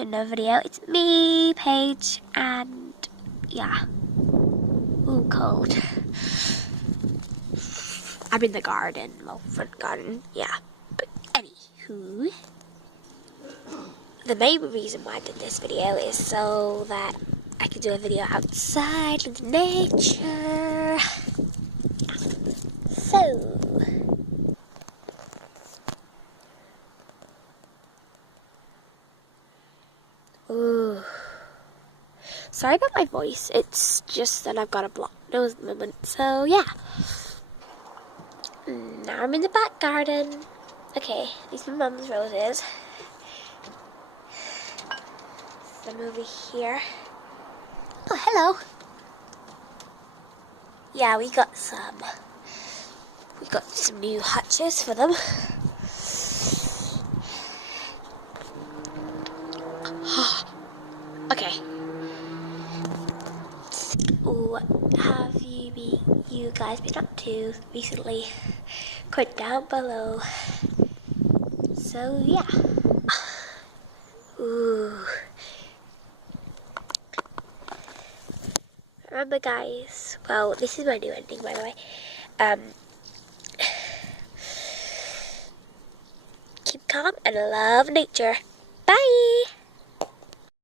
to another video. It's me, Paige, and yeah. Ooh, cold. I'm in the garden, well, front garden, yeah. But anywho, the main reason why I did this video is so that I can do a video outside in the nature. So, ooh. Sorry about my voice, it's just that I've got a blocked nose at the moment, so yeah. Now I'm in the back garden. Okay, these are my mum's roses. Some over here. Oh, hello. Yeah, we got some new hutches for them. Okay. What have you guys been up to recently? Comment down below. So yeah. Ooh. Remember, guys. Well, this is my new ending, by the way. Keep calm and love nature. Bye.